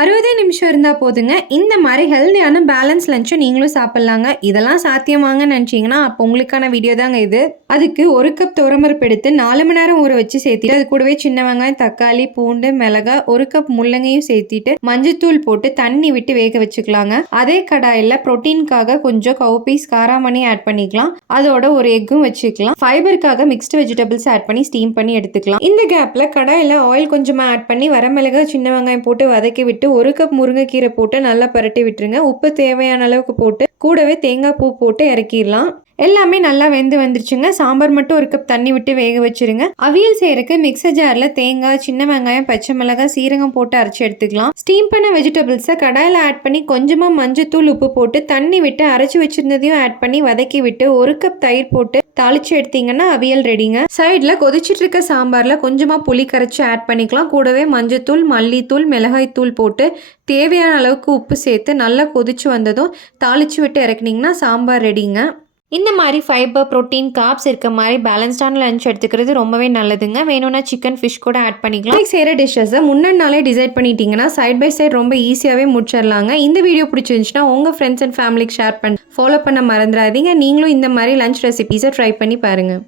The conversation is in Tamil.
60 நிமிஷம் இருந்தா போதுங்க. இந்த மாரி ஹெல்தியான பேலன்ஸ் லஞ்சும் நீங்களும் சாப்பிடலாங்க. இதெல்லாம் சாத்தியமாங்கன்னு நினைச்சீங்கன்னா, அப்போ உங்களுக்கான வீடியோ தாங்க இது. அதுக்கு 1 கப் துவரம்பருப்பு எடுத்து 4 மணி நேரம் ஊற வச்சு சேர்த்துட்டு, அது கூடவே சின்ன வெங்காயம், தக்காளி, பூண்டு, மிளகாய், 1 கப் முள்ளங்கியும் சேர்த்திட்டு, மஞ்சத்தூள் போட்டு தண்ணி விட்டு வேக வச்சுக்கலாங்க. அதே கடாயில புரோட்டீனுக்காக கொஞ்சம் கவு பீஸ் காராமணி ஆட் பண்ணிக்கலாம். அதோட ஒரு எக்கும் வச்சுக்கலாம். ஃபைபருக்காக மிக்ஸ்டு வெஜிடபிள்ஸ் ஆட் பண்ணி ஸ்டீம் பண்ணி எடுத்துக்கலாம். இந்த கேப்ல கடாயில ஆயில் கொஞ்சமா ஆட் பண்ணி வரமிளகாய், சின்ன வெங்காயம் போட்டு வதக்கி விட்டு 1 கப் முருங்கைக்கீரை போட்டு நல்லா பரட்டி விட்டுருங்க. உப்பு தேவையான அளவுக்கு போட்டு கூடவே தேங்காய் பூ போட்டு இறக்கிடலாம். எல்லாமே நல்லா வெந்து வந்துருச்சுங்க. சாம்பார் மட்டும் 1 கப் தண்ணி விட்டு வேக வச்சிருங்க. அவியல் செய்யறதுக்கு மிக்சர் ஜார்ல தேங்காய், சின்ன வெங்காயம், பச்சை மிளகாய், சீரகம் போட்டு அரைச்சி எடுத்துக்கலாம். ஸ்டீம் பண்ண வெஜிடபிள்ஸை கடாயில ஆட் பண்ணி கொஞ்சமா மஞ்சத்தூள், உப்பு போட்டு தண்ணி விட்டு அரைச்சி வச்சிருந்ததையும் ஆட் பண்ணி வதக்கி விட்டு 1 கப் தயிர் போட்டு தாளிச்சு எடுத்தீங்கன்னா அவியல் ரெடிங்க. சைட்ல கொதிச்சிட்டு இருக்க சாம்பார்ல கொஞ்சமா புளி கரைச்சி ஆட் பண்ணிக்கலாம். கூடவே மஞ்சத்தூள், மல்லித்தூள், மிளகாய் தூள் போட்டு தேவையான அளவுக்கு உப்பு சேர்த்து நல்லா கொதிச்சு வந்ததும் தாளிச்சு விட்டு இறக்குனீங்கன்னா சாம்பார் ரெடிங்க. இந்த மாதிரி ஃபைபர், ப்ரோட்டீன், கார்ப்ஸ் இருக்க மாதிரி பேலன்ஸ்டான லஞ்ச் எடுத்துக்கிறது ரொம்பவே நல்லதுங்க. வேணும்னா சிக்கன், ஃபிஷ் கூட ஆட் பண்ணிக்கலாம். செய்கிற டிஷ்ஷஸை முன்னாடி நாளே டிசைட் பண்ணிட்டீங்கன்னா சைட் பை சைட் ரொம்ப ஈஸியாகவே முடிச்சிடலாங்க. இந்த வீடியோ பிடிச்சிருந்துச்சுன்னா உங்கள் ஃப்ரெண்ட்ஸ் அண்ட் ஃபேமிலிக்கு ஷேர் பண்ணி ஃபாலோ பண்ண மறந்துடாதீங்க. நீங்களும் இந்த மாதிரி லஞ்ச் ரெசிபீஸை ட்ரை பண்ணி பாருங்கள்.